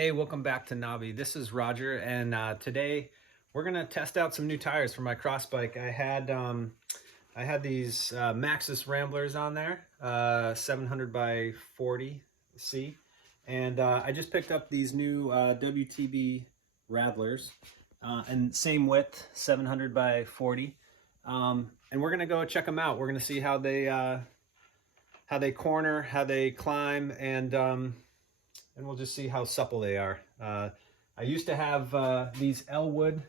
Hey, welcome back to KNOBBY. This is Roger, and today we're gonna test out some new tires for my cross bike. I had these Maxxis Ramblers on there, 700 by 40 C, and I just picked up these new WTB Raddlers, and same width, 700 by 40, and we're gonna go check them out. We're gonna see how they corner, how they climb, and we'll just see how supple they are. I used to have these Elwood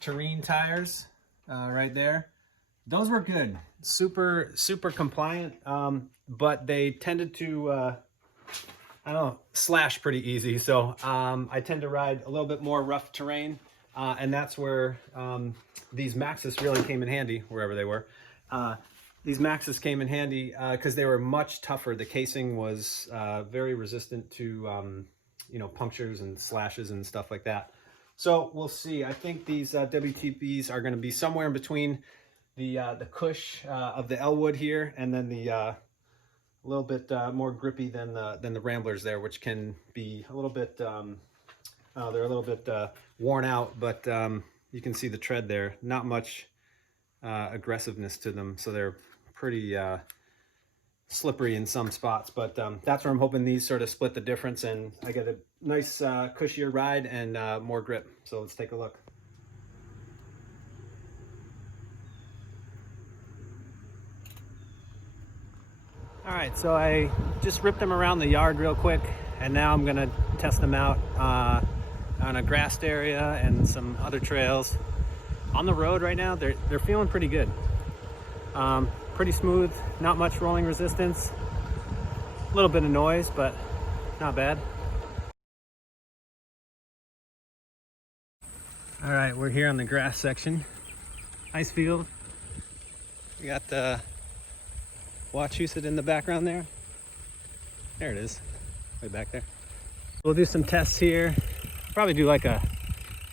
Terrain tires right there. Those were good, super compliant, but they tended to, I don't know, slash pretty easy. So I tend to ride a little bit more rough terrain, and that's where these Maxxis really came in handy, wherever they were. These Maxxis came in handy because they were much tougher. The casing was very resistant to, punctures and slashes and stuff like that. So we'll see. I think these WTBs are going to be somewhere in between the cush of the Elwood here, and then the a little bit more grippy than the Ramblers there, which can be a little bit. They're a little bit worn out, but you can see the tread there. Not much aggressiveness to them, so they're pretty slippery in some spots, but that's where I'm hoping these sort of split the difference and I get a nice cushier ride and more grip. So let's take a look. All right, so I just ripped them around the yard real quick, and now I'm gonna test them out on a grassed area and some other trails. On the road right now, they're feeling pretty good. Pretty smooth, not much rolling resistance, a little bit of noise, but not bad. All right, we're here on the grass section. Nice field. We got the Wachusett in the background there. There it is, way back there. We'll do some tests here. Probably do like a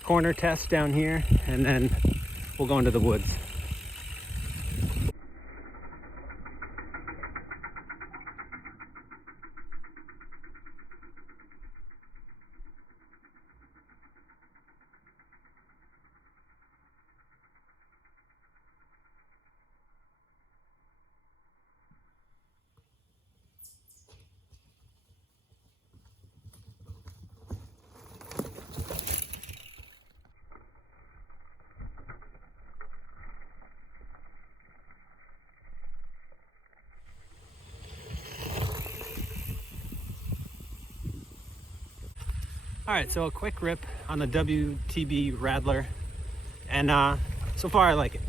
corner test down here, and then we'll go into the woods. All right, so a quick rip on the WTB Raddler, and so far I like it.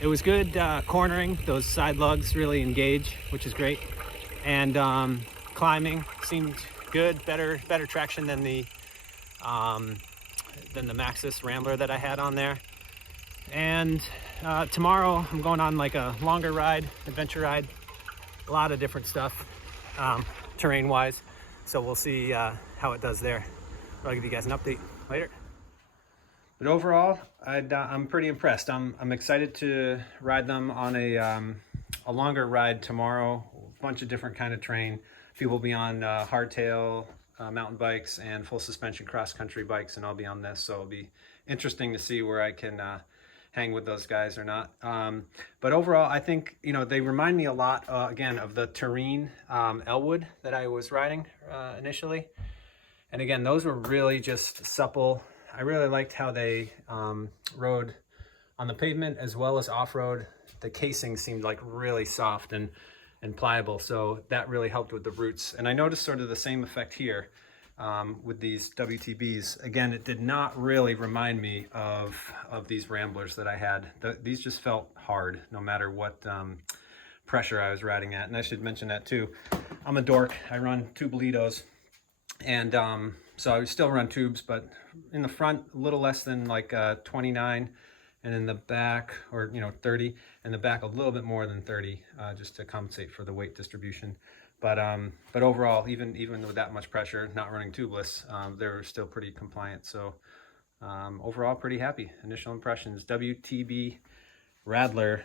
It was good cornering. Those side lugs really engage, which is great, and climbing seemed good. Better traction than the Maxxis Rambler that I had on there. And tomorrow I'm going on like a longer ride, adventure ride, a lot of different stuff, terrain-wise. So we'll see how it does there. I'll give you guys an update later. But overall, I'm pretty impressed. I'm excited to ride them on a longer ride tomorrow. A bunch of different kind of terrain. People will be on hardtail mountain bikes and full suspension cross-country bikes, and I'll be on this. So it'll be interesting to see where I can hang with those guys or not. But overall, I think, they remind me a lot, again, of the Terrain Elwood that I was riding initially. And again, those were really just supple. I really liked how they rode on the pavement as well as off-road. The casing seemed like really soft and pliable, so that really helped with the roots. And I noticed sort of the same effect here. With these WTBs. Again, it did not really remind me of these Ramblers that I had. These just felt hard no matter what pressure I was riding at. And I should mention that too. I'm a dork. I run Tubolitos, and so I still run tubes, but in the front a little less than like 29, and in the back, or 30, and the back a little bit more than 30, just to compensate for the weight distribution. But overall, even with that much pressure, not running tubeless, they were still pretty compliant. So overall, pretty happy. Initial impressions: WTB Raddler